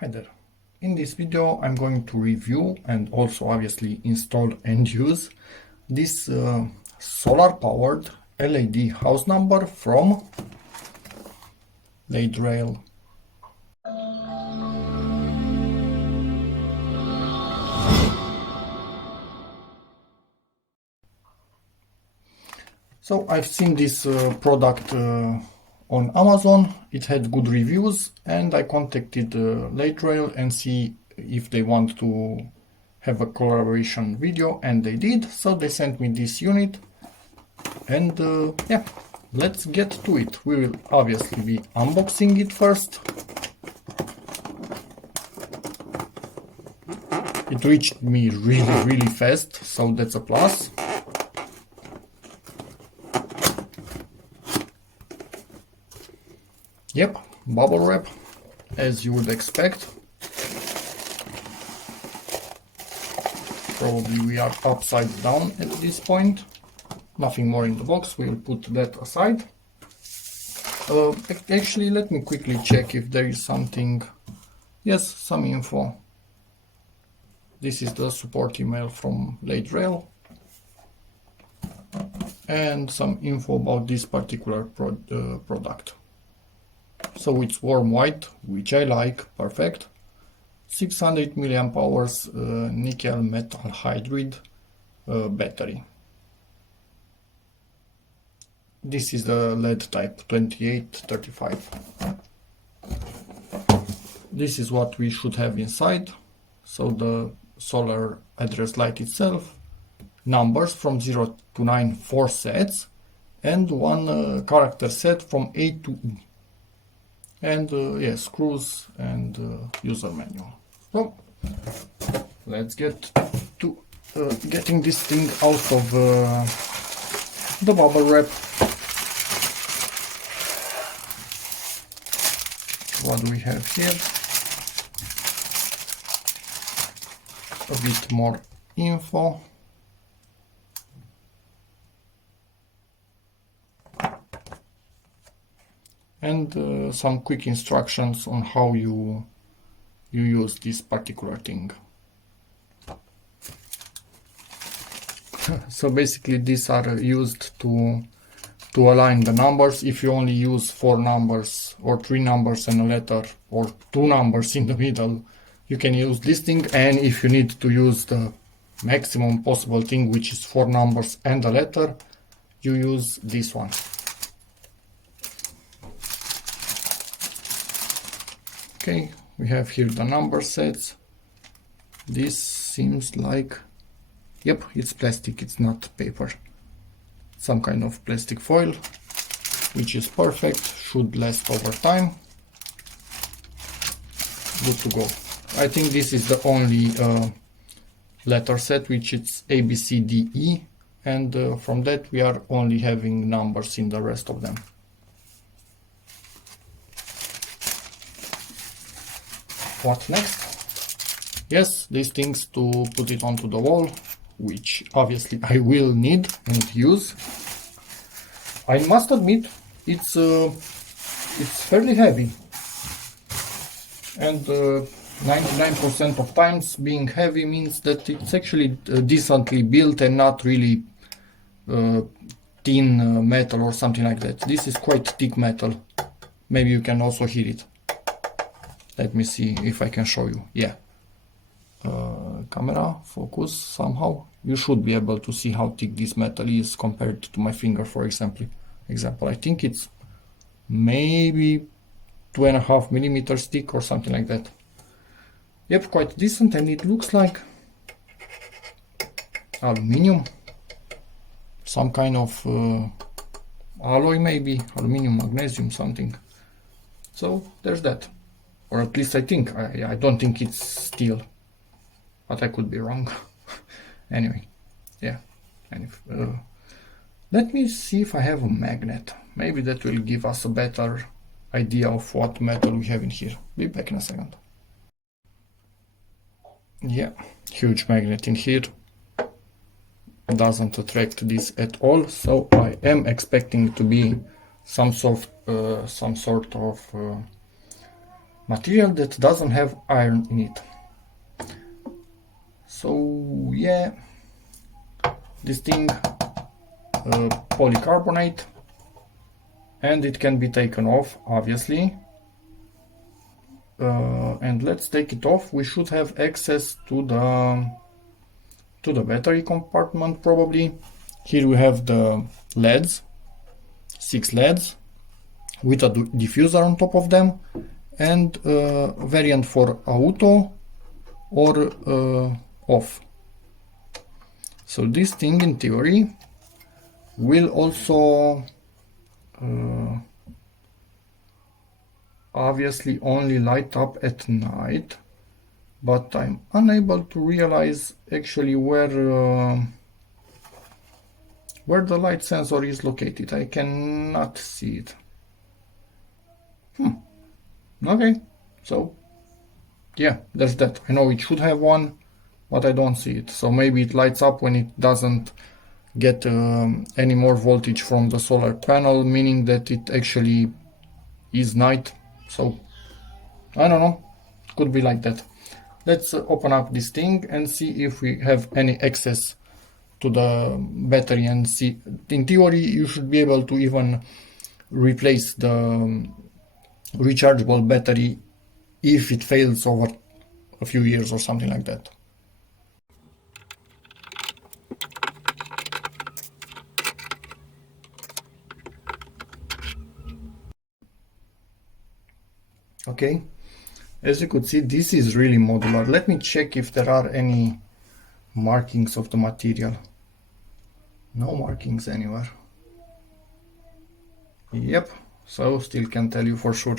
Hi there. In this video I'm going to review and also obviously install and use this solar powered LED house number from Ladrail. So I've seen this product on Amazon. It had good reviews and I contacted Ladrail and see if they want to have a collaboration video, and they did. So they sent me this unit and yeah, let's get to it. We will obviously be unboxing it first. It reached me really fast, so that's a plus. Yep, bubble wrap, as you would expect. Probably we are upside down at this point. Nothing more in the box, we'll put that aside. Actually, let me quickly check if there is something. Yes, some info. This is the support email from Ladrail. And some info about this particular product. So it's warm white, which I like, perfect. 600 milliamp hours nickel metal hydride battery. This is the LED type 2835. This is what we should have inside. So the solar address light itself, numbers from 0 to 9, 4 sets, and one character set from A to E. And yeah, screws and user manual. So let's get to getting this thing out of the bubble wrap. What do we have here? A bit more info. And some quick instructions on how you use this particular thing. So basically these are used to align the numbers. If you only use 4 numbers or 3 numbers and a letter, or 2 numbers in the middle, you can use this thing. And if you need to use the maximum possible thing, which is 4 numbers and a letter, you use this one. Okay, we have here the number sets. This seems like, yep, it's plastic, it's not paper. Some kind of plastic foil, which is perfect, should last over time. Good to go. I think this is the only letter set, which is A, B, C, D, E, and from that we are only having numbers in the rest of them. What next? Yes, these things to put it onto the wall, which obviously I will need and use. I must admit, it's fairly heavy, and 99% of times being heavy means that it's actually decently built and not really thin metal or something like that. This is quite thick metal. Maybe you can also hear it. Let me see if I can show you. Yeah. Camera, focus somehow. You should be able to see how thick this metal is compared to my finger, for example. I think it's maybe 2.5 millimeters thick or something like that. Yep, quite decent, and it looks like aluminium. Some kind of alloy, maybe aluminium, magnesium, something. So there's that. Or at least I think. I don't think it's steel, but I could be wrong. Anyway, yeah. And if, let me see if I have a magnet. Maybe that will give us a better idea of what metal we have in here. Be back in a second. Yeah, huge magnet in here. Doesn't attract this at all, so I am expecting to be some sort of material that doesn't have iron in it. So yeah, this thing polycarbonate, and it can be taken off, obviously. And let's take it off. We should have access to the battery compartment probably. Here we have the LEDs, 6 LEDs with a diffuser on top of them, and variant for auto or off. So this thing in theory will also obviously only light up at night, but I'm unable to realize actually where the light sensor is located. I cannot see it. Okay, so yeah, there's that. I know it should have one, but I don't see it. So maybe it lights up when it doesn't get any more voltage from the solar panel, meaning that it actually is night. So I don't know, could be like that. Let's open up this thing and see if we have any access to the battery and see. In theory, you should be able to even replace the rechargeable battery if it fails over a few years or something like that. Okay, as you could see, this is really modular. Let me check if there are any markings of the material. No markings anywhere. Yep, so still can tell you for sure.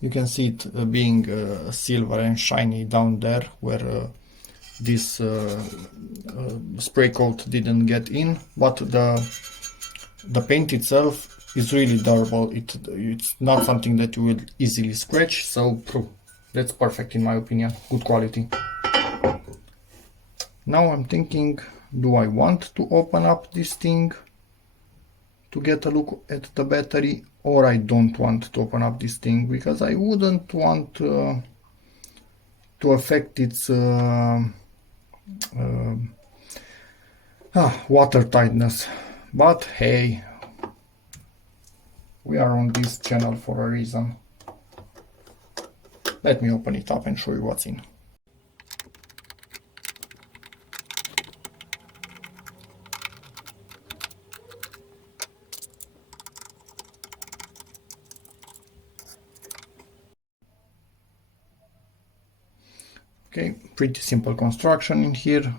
You can see it being silver and shiny down there where this spray coat didn't get in, but the paint itself is really durable. It's not something that you will easily scratch, so that's perfect in my opinion. Good quality. Now I'm thinking, do I want to open up this thing to get a look at the battery, or I don't want to open up this thing because I wouldn't want to affect its water tightness. But hey, we are on this channel for a reason. Let me open it up and show you what's in. Okay, pretty simple construction in here.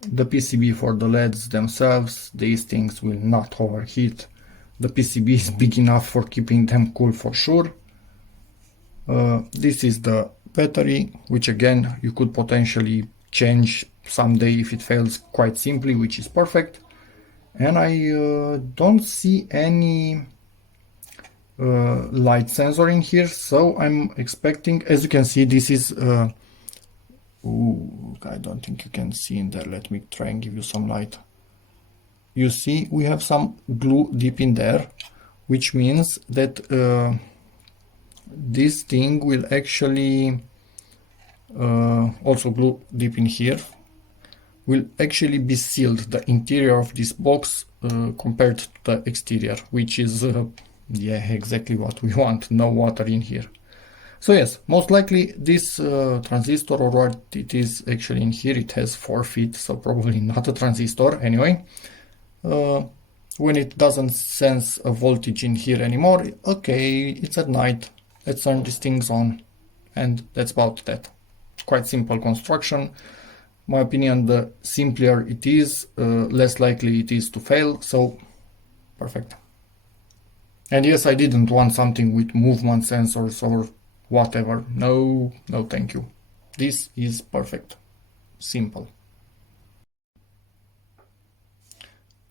The PCB for the LEDs themselves, these things will not overheat. The PCB is big enough for keeping them cool for sure. This is the battery, which again you could potentially change someday if it fails quite simply, which is perfect. And I don't see any light sensor in here, so I'm expecting, as you can see, this is I don't think you can see in there. Let me try and give you some light. You see we have some glue deep in there, which means that this thing will actually also glue deep in here, will actually be sealed, the interior of this box compared to the exterior, which is yeah, exactly what we want. No water in here. So yes, most likely this transistor, or what it is actually in here, it has 4 feet, so probably not a transistor. Anyway, when it doesn't sense a voltage in here anymore, okay, it's at night, let's turn these things on, and that's about that. Quite simple construction. My opinion, the simpler it is, less likely it is to fail, so perfect. And yes, I didn't want something with movement sensors or whatever. No, no thank you. This is perfect. Simple.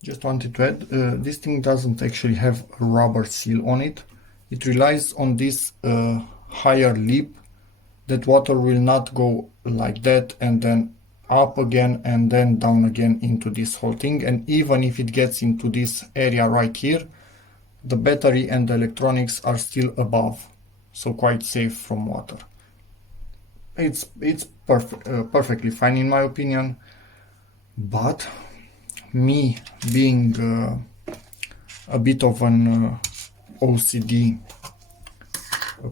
Just wanted to add, this thing doesn't actually have a rubber seal on it. It relies on this higher lip, that water will not go like that and then up again and then down again into this whole thing. And even if it gets into this area right here, the battery and the electronics are still above. so quite safe from water. It's perfectly fine in my opinion, but me being a bit of an OCD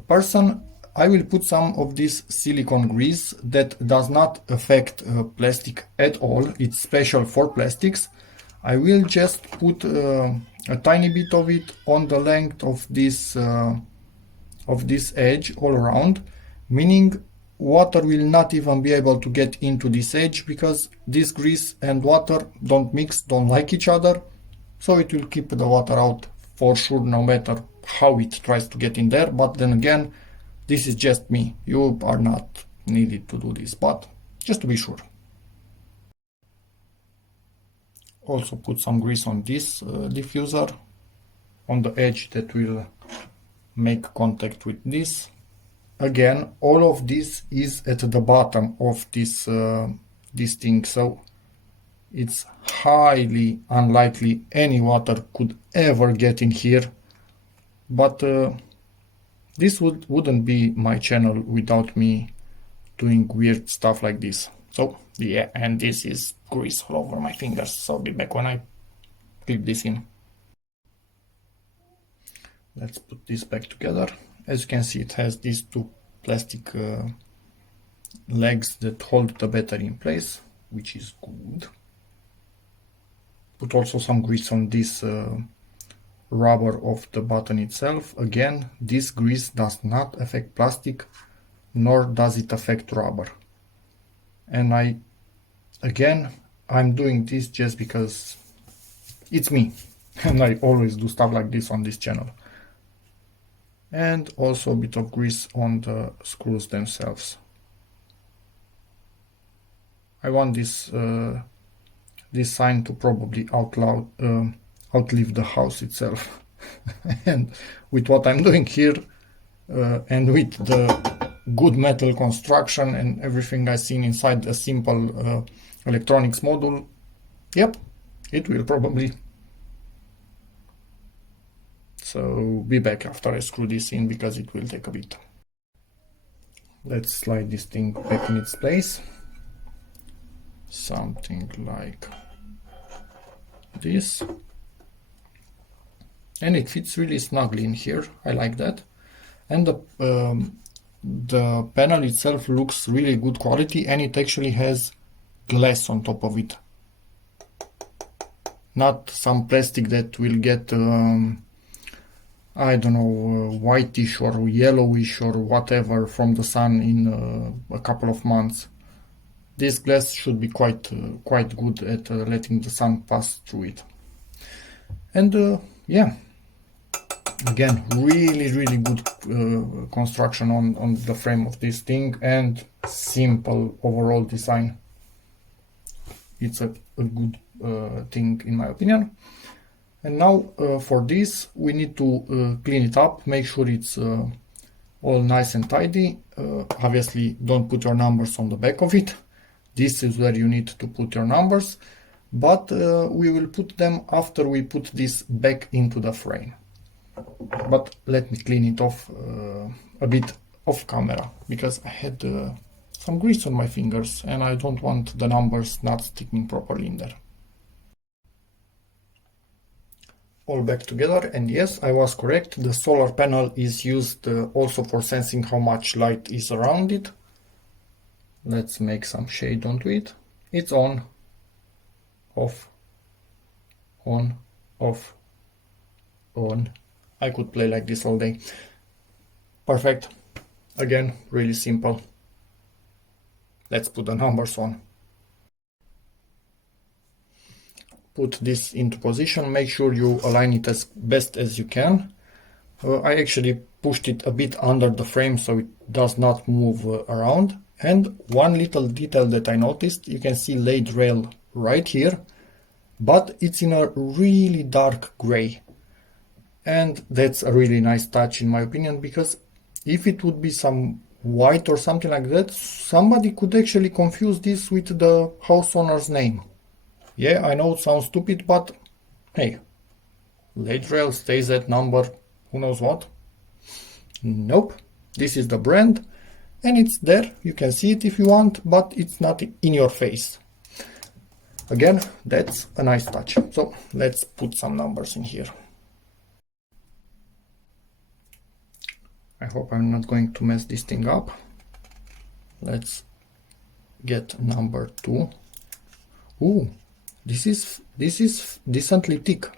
person, I will put some of this silicone grease that does not affect plastic at all. It's special for plastics. I will just put a tiny bit of it on the length of this edge all around, meaning water will not even be able to get into this edge because this grease and water don't mix, don't like each other, so it will keep the water out for sure no matter how it tries to get in there. But then again, this is just me. You are not needed to do this, but just to be sure. Also put some grease on this diffuser on the edge that will make contact with this. Again, all of this is at the bottom of this thing, so it's highly unlikely any water could ever get in here. But this wouldn't be my channel without me doing weird stuff like this. So yeah, and this is grease all over my fingers, so I'll be back when I clip this in. Let's put this back together. As you can see, it has these two plastic legs that hold the battery in place, which is good. Put also some grease on this rubber of the button itself. Again, this grease does not affect plastic, nor does it affect rubber. And I'm doing this just because it's me, and I always do stuff like this on this channel. And also a bit of grease on the screws themselves. I want this sign to probably outlive the house itself. And with what I'm doing here, and with the good metal construction and everything I've seen inside a simple electronics module, yep, it will probably. So be back after I screw this in because it will take a bit. Let's slide this thing back in its place. Something like this. And it fits really snugly in here. I like that. And the panel itself looks really good quality, and it actually has glass on top of it. Not some plastic that will get I don't know, whitish or yellowish or whatever from the sun in a couple of months. This glass should be quite good at letting the sun pass through it. And yeah, again, really good construction on the frame of this thing, and simple overall design. It's a good thing in my opinion. And now for this we need to clean it up, make sure it's all nice and tidy. Obviously don't put your numbers on the back of it. This is where you need to put your numbers, but we will put them after we put this back into the frame. But let me clean it off a bit off camera, because I had some grease on my fingers and I don't want the numbers not sticking properly in there. All back together, and yes, I was correct, the solar panel is used also for sensing how much light is around it. Let's make some shade onto it. It's on, off, on, off, on. I could play like this all day. Perfect. Again, really simple. Let's put the numbers on. Put this into position, make sure you align it as best as you can. I actually pushed it a bit under the frame so it does not move around. And one little detail that I noticed, you can see laid rail right here, but it's in a really dark gray. And that's a really nice touch in my opinion, because if it would be some white or something like that, somebody could actually confuse this with the house owner's name. Yeah, I know it sounds stupid, but hey, laid rail stays at number who knows what. Nope, This is the brand, and it's there. You can see it if you want, but it's not in your face. Again, that's a nice touch. So let's put some numbers in here. I hope I'm not going to mess this thing up. Let's get number 2. Ooh, this is decently thick.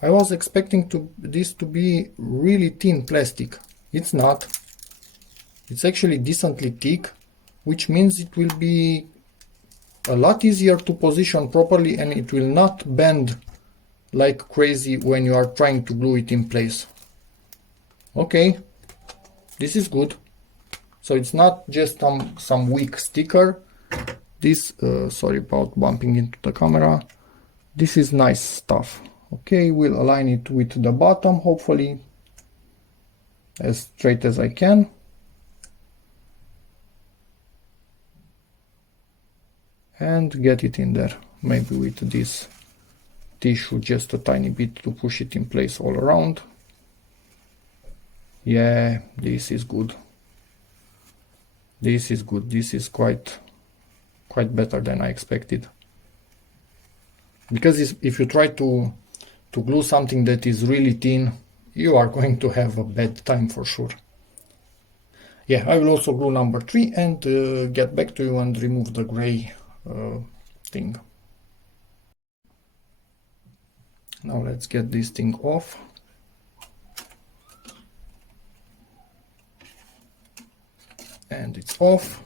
I was expecting this to be really thin plastic. It's not. It's actually decently thick, which means it will be a lot easier to position properly, and it will not bend like crazy when you are trying to glue it in place. Okay, this is good. So it's not just some weak sticker. This, sorry about bumping into the camera. This is nice stuff. Okay, we'll align it with the bottom, hopefully as straight as I can. And get it in there, maybe with this tissue just a tiny bit to push it in place all around. Yeah, this is good. This is good. This is quite better than I expected. Because if you try to glue something that is really thin, you are going to have a bad time for sure. Yeah, I will also glue number 3 and get back to you and remove the gray thing. Now let's get this thing off. And it's off.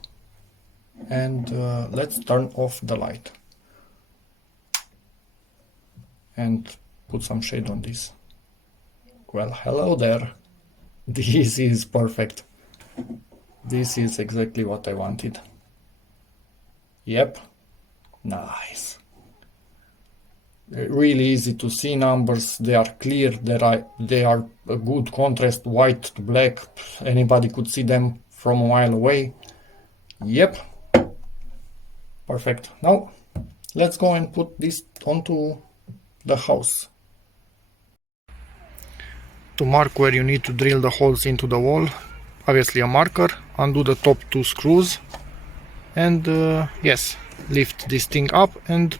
And let's turn off the light and put some shade on this. Well, hello there. This is perfect. This is exactly what I wanted. Yep, nice. Really easy to see numbers. They are clear. They are a good contrast, white to black. Anybody could see them from a mile away. Yep, perfect. Now let's go and put this onto the house. To mark where you need to drill the holes into the wall, obviously a marker, undo the top 2 screws, and yes, lift this thing up and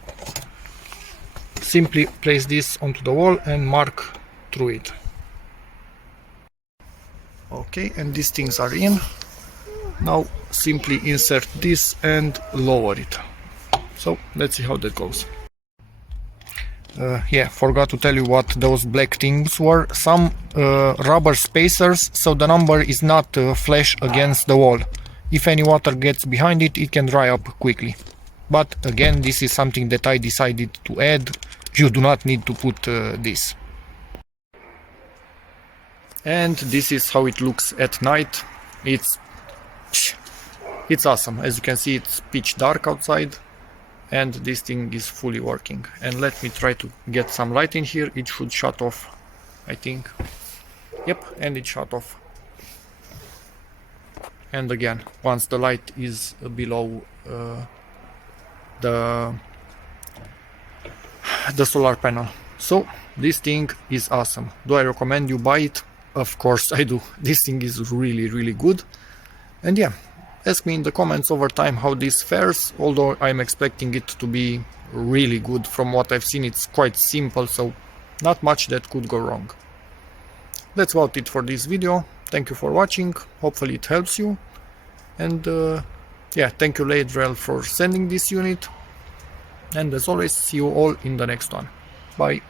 simply place this onto the wall and mark through it. Okay, and these things are in. Now simply insert this and lower it. So let's see how that goes. Yeah, forgot to tell you what those black things were. Some rubber spacers, so the number is not flash against the wall. If any water gets behind it, it can dry up quickly. But again, this is something that I decided to add. You do not need to put this. And this is how it looks at night. It's awesome. As you can see, it's pitch dark outside. And this thing is fully working. And let me try to get some light in here. It should shut off, I think. Yep, and it shut off. And again, once the light is below the solar panel. So this thing is awesome. Do I recommend you buy it? Of course I do. This thing is really good. And yeah, ask me in the comments over time how this fares, although I'm expecting it to be really good. From what I've seen, it's quite simple, so not much that could go wrong. That's about it for this video. Thank you for watching, hopefully it helps you. And yeah, thank you Ladrel for sending this unit. And as always, see you all in the next one. Bye.